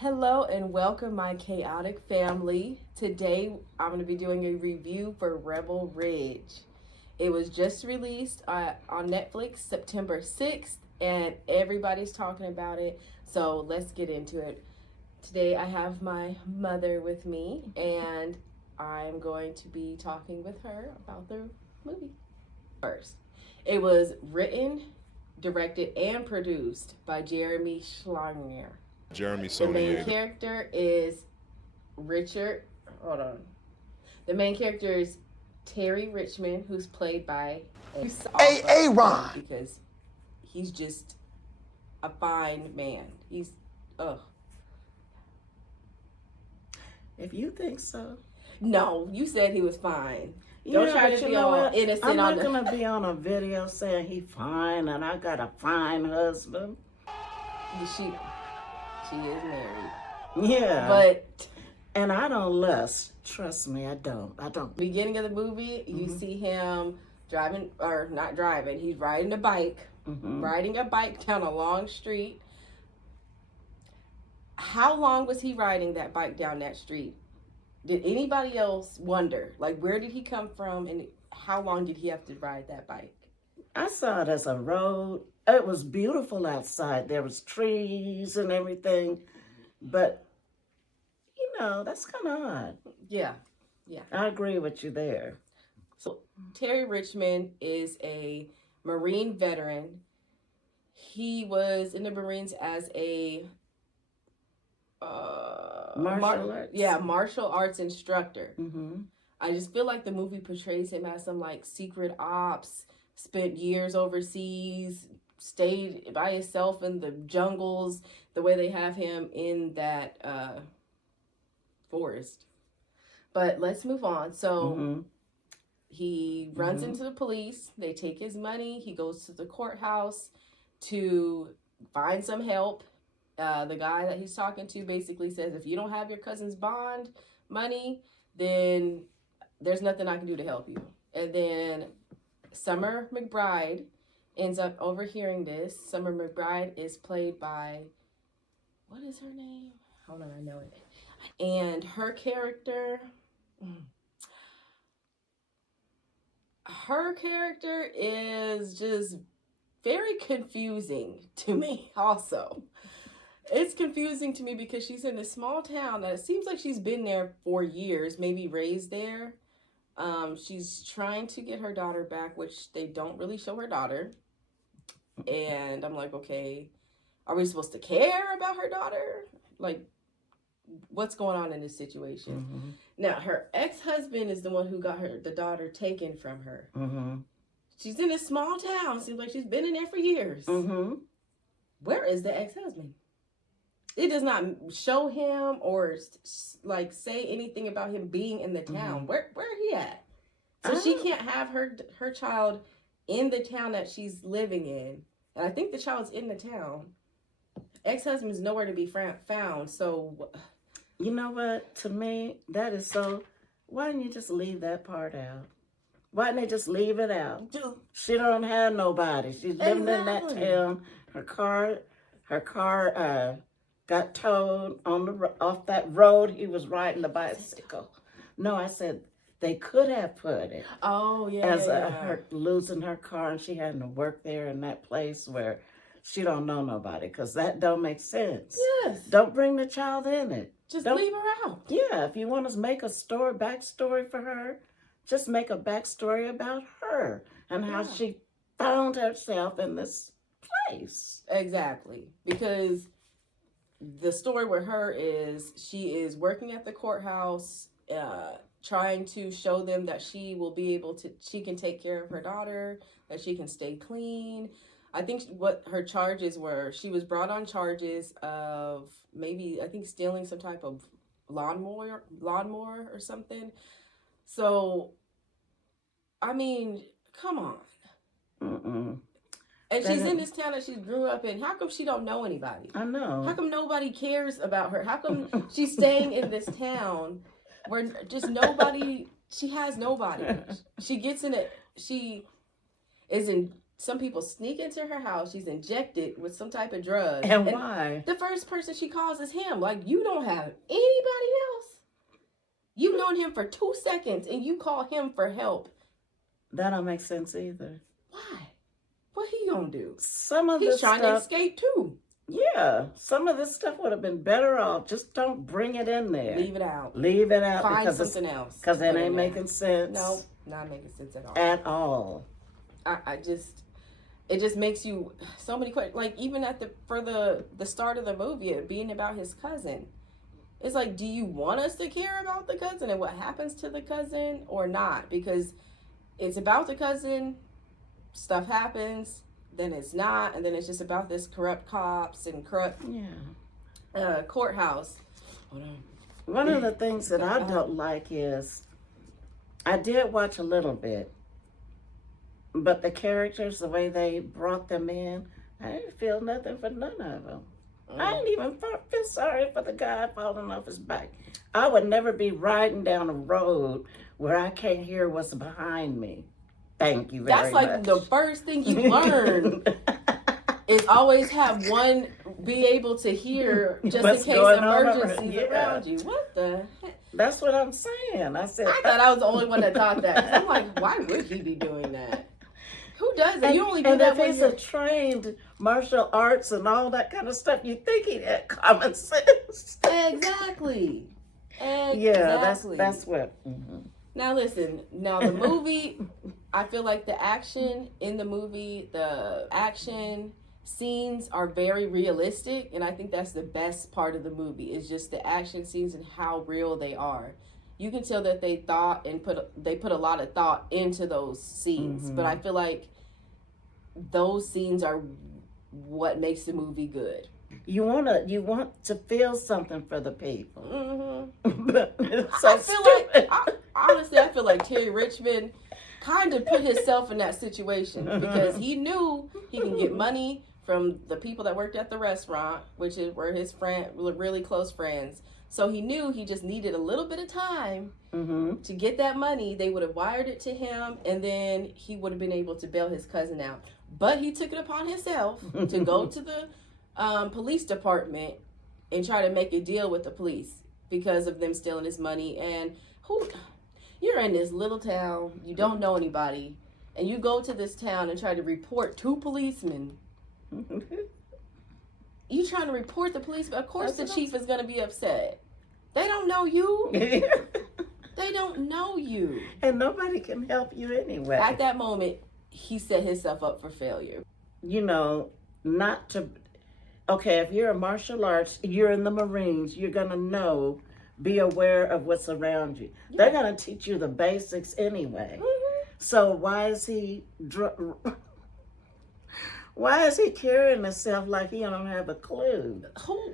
Hello and welcome, my chaotic family. Today I'm going to be doing a review for Rebel Ridge. It was just released on Netflix September 6th, and everybody's talking about it. So let's get into it. Today I have my mother with me, and I'm going to be talking with her about the movie. First, it was written, directed, and produced by Jeremy Schlanger. Jeremy The main Saunier. character is Richard. Hold on. The main character is Terry Richmond, who's played by Ron. because he's just a fine man. He's ugh. If you think so. No, you said he was fine. Don't Don't try to be all innocent. I'm not on gonna be on a video saying he fine and I got a fine husband. She is married, Yeah. but And I don't lust. Trust me, I don't. beginning of the movie, you see him driving, or not driving. He's riding a bike. Riding a bike down a long street. How long was he riding that bike down that street? Did anybody else wonder? Like, where did he come from and how long did he have to ride that bike? I saw it as a road. It was beautiful outside. There was trees and everything. But, that's kind of odd. Yeah. I agree with you there. So, Terry Richmond is a Marine veteran. He was in the Marines as a Martial arts? Yeah, martial arts instructor. Mm-hmm. I just feel like the movie portrays him as some like secret ops, spent years overseas, stayed by himself in the jungles, the way they have him in that forest. But let's move on. So he runs into the police. They take his money. He goes to the courthouse to find some help. The guy that he's talking to basically says, if you don't have your cousin's bond money, then there's nothing I can do to help you. And then Summer McBride ends up overhearing this. Summer McBride is played by, what is her name? Hold on, I know it. And her character is just very confusing to me also. It's confusing to me because she's in this small town that it seems like she's been there for years, maybe raised there. She's trying to get her daughter back, which they don't really show her daughter. And I'm like, okay, are we supposed to care about her daughter? Like, what's going on in this situation? Now, her ex-husband is the one who got the daughter taken from her. She's in this small town. Seems like she's been in there for years. Where is the ex-husband? It does not show him or like say anything about him being in the town. Where he at? So she can't have her child in the town that she's living in. And I think the child's in the town. Ex-husband is nowhere to be found. So, you know what? To me, that is so. Why didn't you just leave that part out? Why didn't they just leave it out? She don't have nobody. She's living in that town. Her car got towed off that road he was riding the bicycle. No, I said they could have put it. Oh, yeah. As her losing her car and she having to work there in that place where she don't know nobody, because that don't make sense. Yes. Don't bring the child in it. Just leave her out. Yeah, if you want to make a backstory for her, just make a backstory about her and how she found herself in this place. Exactly. Because the story with her is she is working at the courthouse, trying to show them that she can take care of her daughter, that she can stay clean. I think what her charges were, she was brought on charges of stealing some type of lawnmower or something. So, I mean, come on. And she's in this town that she grew up in. How come she don't know anybody? I know. How come nobody cares about her? How come she's staying in this town where just nobody, she has nobody. She is in some people sneak into her house. She's injected with some type of drug. And why? The first person she calls is him. Like, you don't have anybody else. You've known him for 2 seconds and you call him for help. That don't make sense either. Why? What he gonna do? He's trying to escape too. Yeah, some of this stuff would have been better off. Just don't bring it in there. Leave it out. Leave it out. Find something else. Because it ain't making sense. No, not making sense at all. At all. It just makes you so many questions. Like, even for the start of the movie, it being about his cousin. It's like, do you want us to care about the cousin and what happens to the cousin or not? Because it's about the cousin, stuff happens, then it's not, and then it's just about this corrupt cops and corrupt courthouse. Hold on. One of the things that I don't like is, I did watch a little bit, but the characters, the way they brought them in, I didn't feel nothing for none of them. I didn't even feel sorry for the guy falling off his back. I would never be riding down a road where I can't hear what's behind me. Thank you very much. That's like the first thing you learn is always have one be able to hear just What's in case emergencies around you. What the heck? That's what I'm saying. I thought I was the only one that thought that. I'm like, why would he be doing that? Who does it? You only do that when he's a trained martial arts and all that kind of stuff. You think he had common sense. Exactly. Yeah, that's what. Mm-hmm. Now listen. Now the movie, I feel like the action in the movie, the action scenes are very realistic, and I think that's the best part of the movie is just the action scenes and how real they are. You can tell that they thought and put a lot of thought into those scenes. Mm-hmm. But I feel like those scenes are what makes the movie good. You want to feel something for the people. Mm-hmm. But it's so stupid. Honestly, I feel like Terry Richmond kind of put himself in that situation because he knew he can get money from the people that worked at the restaurant, which were his really close friends. So he knew he just needed a little bit of time to get that money. They would have wired it to him, and then he would have been able to bail his cousin out. But he took it upon himself to go to the police department and try to make a deal with the police because of them stealing his money. And you're in this little town, you don't know anybody, and you go to this town and try to report 2 policemen. You trying to report the police, but of course the chief is going to be upset. They don't know you. They don't know you. And nobody can help you anyway. At that moment, he set himself up for failure. You know, if you're a martial arts, you're in the Marines, you're going to be aware of what's around you. Yeah. They're going to teach you the basics anyway. Mm-hmm. So why is he carrying himself like he don't have a clue?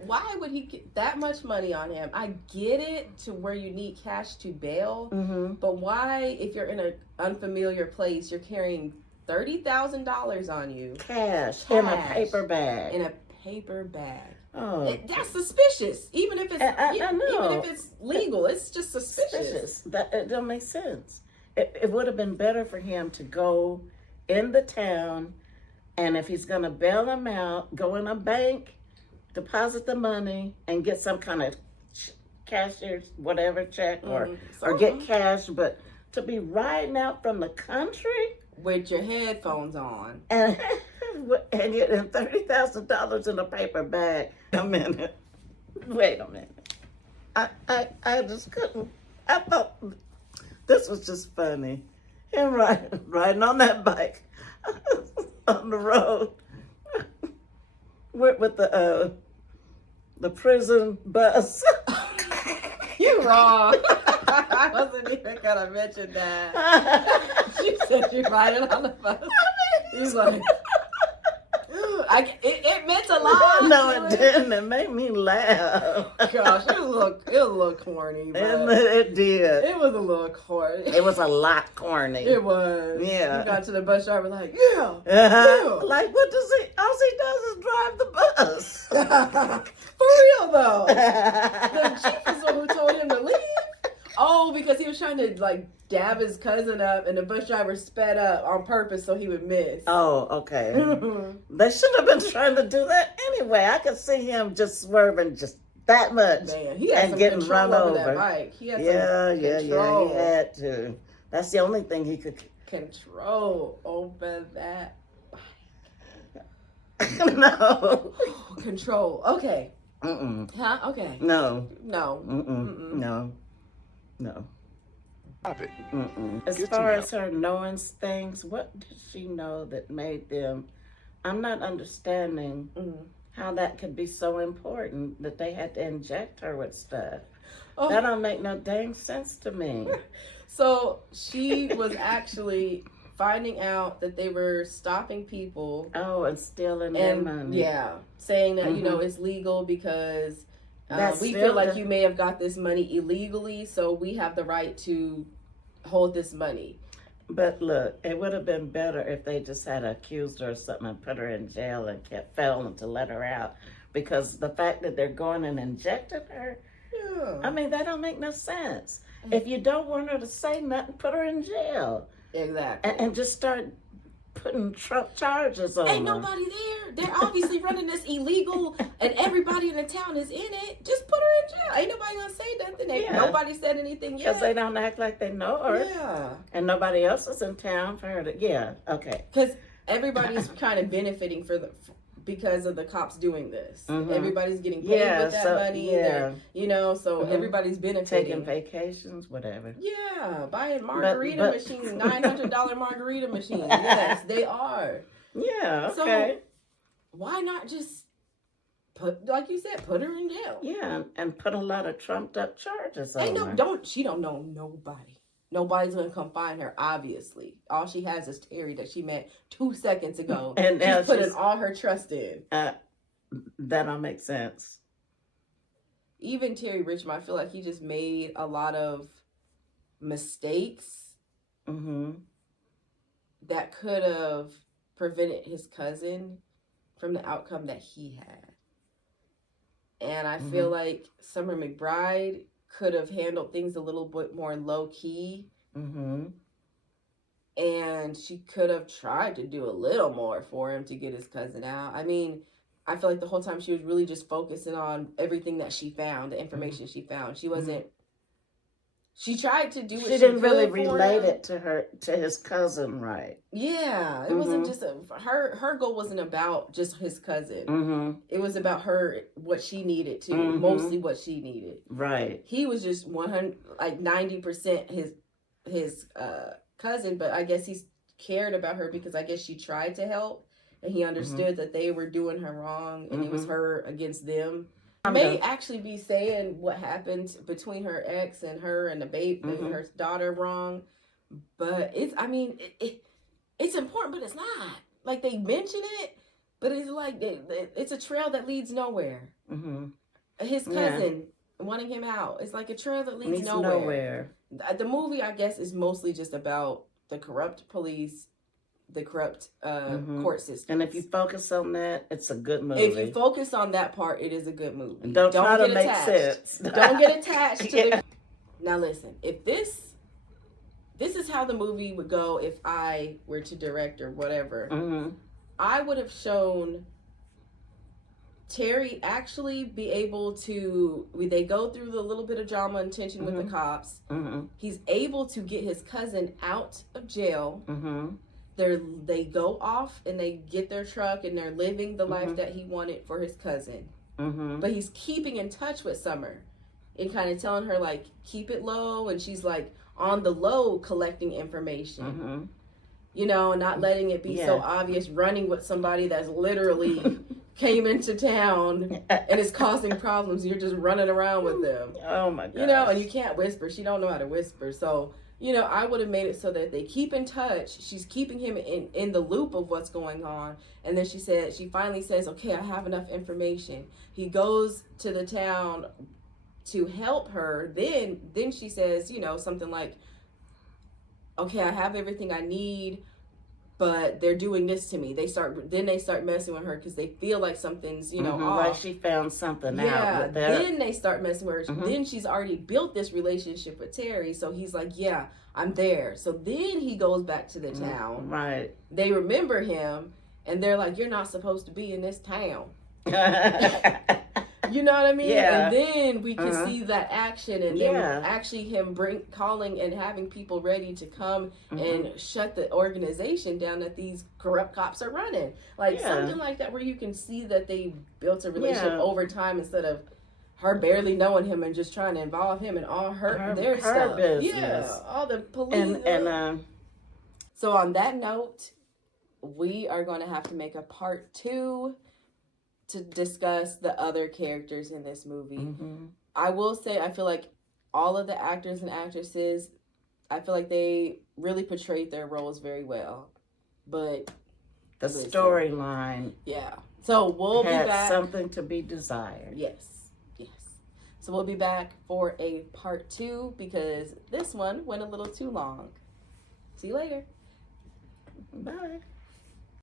Why would he get that much money on him? I get it to where you need cash to bail, but why, if you're in an unfamiliar place, you're carrying $30,000 on you? Cash in a paper bag. In a paper bag. Oh, that's suspicious. Even if it's even if it's legal, it's just suspicious. It don't make sense. It would have been better for him to go in the town. And if he's going to bail him out, go in a bank, deposit the money, and get some kind of cashier's whatever check or get cash. But to be riding out from the country with your headphones on and getting $30,000 in a paper bag. Wait a minute. I just couldn't. I thought this was just funny. Him riding on that bike. On the road with the prison bus. You're wrong. I wasn't even gonna mention that. She said you're riding on the bus. He's like, it meant a lot. No, it didn't. It made me laugh. Gosh, it was a little corny. It did. It was a little corny. It was a lot corny. It was. Yeah. You got to the bus driver like, yeah. Like, what does he? All he does is drive the bus. For real though. The chief is the one who told him to leave. Oh, because he was was trying to like dab his cousin up, and the bus driver sped up on purpose so he would miss. Oh, okay. They shouldn't have been trying to do that anyway. I could see him just swerving just that much. Man, he had and some getting control run over over. that bike. He had Yeah, some yeah, control. he had to. That's the only thing he could Control over that bike. No. Control. Okay. Mm-mm. Huh? Okay. No. No. Mm-mm. No. No. Stop it. Mm-mm. As Get far some as her knowing things, what did she know that made them? I'm not understanding how that could be so important that they had to inject her with stuff. Oh. That don't make no dang sense to me. So she was actually finding out that they were stopping people. Oh, and stealing their money. Yeah, saying that, you know, it's legal because we still feel like you may have got this money illegally, so we have the right to hold this money. But look, it would have been better if they just had accused her of something and put her in jail and kept failing to let her out. Because the fact that they're going and injecting her, I mean, that don't make no sense. If you don't want her to say nothing, put her in jail. Exactly. And just start putting Trump charges on her. Ain't nobody there. They're obviously running this illegal, and everybody in the town is in it. Just put her in jail. Ain't nobody gonna say nothing. Ain't nobody said anything yet. Because they don't act like they know her. Yeah. And nobody else is in town for her to. Yeah. Okay. Because everybody's kind of benefiting because of the cops doing this. Everybody's getting paid with that money. Yeah. You know, so everybody's benefiting. Taking vacations, whatever. Yeah, buying margarita machines, $900 margarita machines. Yes, they are. Yeah, okay. So why not just like you said, put her in jail? Yeah, and put a lot of trumped up charges on her. She don't know nobody. Nobody's gonna come find her, obviously. All she has is Terry that she met 2 seconds ago. And now she's putting all her trust in. That don't make sense. Even Terry Richmond, I feel like he just made a lot of mistakes that could have prevented his cousin from the outcome that he had. And I feel like Summer McBride could have handled things a little bit more low key. And she could have tried to do a little more for him to get his cousin out. I mean, I feel like the whole time she was really just focusing on everything that she found, the information she found. She wasn't. She tried to do what she didn't could really for relate him. it to his cousin, right? Yeah, it wasn't just her goal wasn't about just his cousin. It was about her, what she needed to, mostly what she needed. Right. He was just 90% his cousin, but I guess he cared about her because I guess she tried to help, and he understood that they were doing her wrong, and it was her against them. May actually be saying what happened between her ex and her and the baby, her daughter, wrong, but it's important, but it's not. Like, they mention it, but it's like it's a trail that leads nowhere. His cousin wanting him out, it's like a trail that leads nowhere. The movie, I guess, is mostly just about the corrupt police, the corrupt court system. And if you focus on that, it's a good movie. If you focus on that part, it is a good movie. And don't try to make sense. Don't get attached to the... Now listen, if this is how the movie would go if I were to direct or whatever, I would have shown Terry actually be able to... They go through the little bit of drama and tension with the cops. He's able to get his cousin out of jail. They go off and they get their truck and they're living the life that he wanted for his cousin. But he's keeping in touch with Summer and kind of telling her, like, keep it low. And she's, like, on the low collecting information. You know, not letting it be so obvious, running with somebody that's literally came into town and is causing problems. You're just running around with them. Oh, my God. You know, and you can't whisper. She don't know how to whisper. So... You know, I would have made it so that they keep in touch. She's keeping him in the loop of what's going on. And then she finally says, okay, I have enough information. He goes to the town to help her. Then she says, you know, something like, okay, I have everything I need. but they're doing this to me. They start messing with her because they feel like something's, off. Like she found something out. Yeah, With that. then they start messing with her. Then she's already built this relationship with Terry, so he's like, yeah, I'm there. So then he goes back to the town. Right. They remember him, and they're like, you're not supposed to be in this town. You know what I mean? Yeah. And then we can see that action, and then Yeah. actually him calling and having people ready to come and shut the organization down that these corrupt cops are running. Like something like that, where you can see that they built a relationship over time instead of her barely knowing him and just trying to involve him in all their stuff. Business. Yeah, all the police. So on that note, we are going to have to make a part 2 to discuss the other characters in this movie. I will say, I feel like all of the actors and actresses, I feel like they really portrayed their roles very well. But the storyline, so we'll be back. Something to be desired. Yes. So we'll be back for a part 2 because this one went a little too long. See you later. Bye.